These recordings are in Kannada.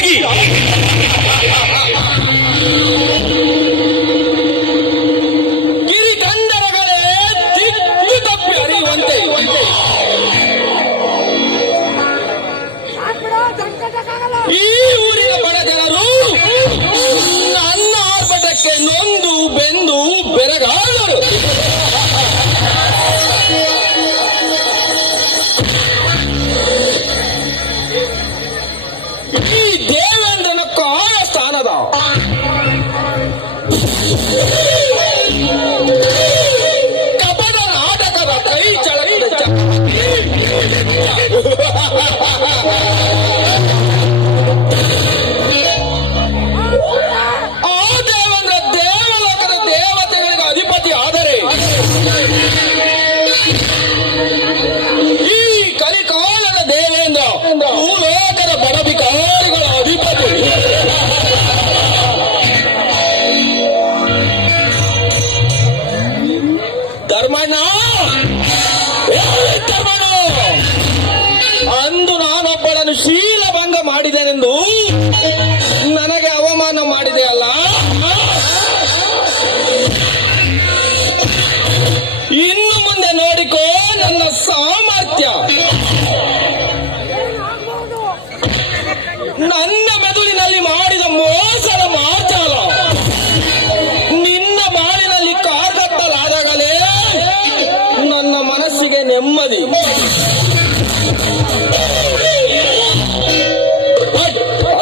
ಗಿರಿಯಾಗಿ ಗಿರಿಗಂಧರಗಳೇ ದಿಕ್ಕು ತಪ್ಪಿ ಈ ಆದರೆ ಈ ಕಲಿಕಾಲದ ದೇವೇಂದ್ರ ಭೂಲೋಕದ ಬಡ ಅಧಿಪತಿ. ಧರ್ಮಣ್ಣ ಅಂದು ನಾನೊಬ್ಬಳನ್ನು ಶೀಲಭಂಗ ಮಾಡಿದನೆಂದು ನನಗೆ ಅವಮಾನ ಮಾಡಿದೆಯಲ್ಲ ಇನ್ನು ಮುಂದೆ ನೋಡಿಕೋ ನನ್ನ ಸಾಮರ್ಥ್ಯ.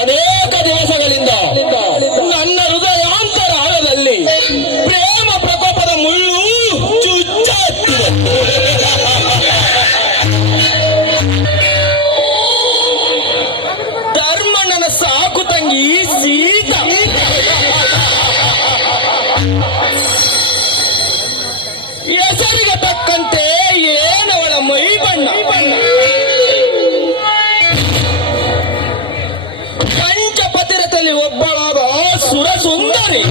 ಅನೇಕ ದಿವಸಗಳಿಂದ ನನ್ನ ಹೃದಯಾಂತರಾಳದಲ್ಲಿ ಪ್ರೇಮ ಪ್ರಕೋಪದ ಮುಳ್ಳು ಚುಚ್ಚುತ್ತಿದೆ. ಧರ್ಮಣ್ಣನ ಸಾಕು ತಂಗಿ ಸೀತ. ಹೆಸರಿಗೆ ತಕ್ಕಂತೆ ಪಂಚಪತಿರತಲ್ಲಿ ಒಬ್ಬಳಾದ ಸುರ ಸುಂದರಿ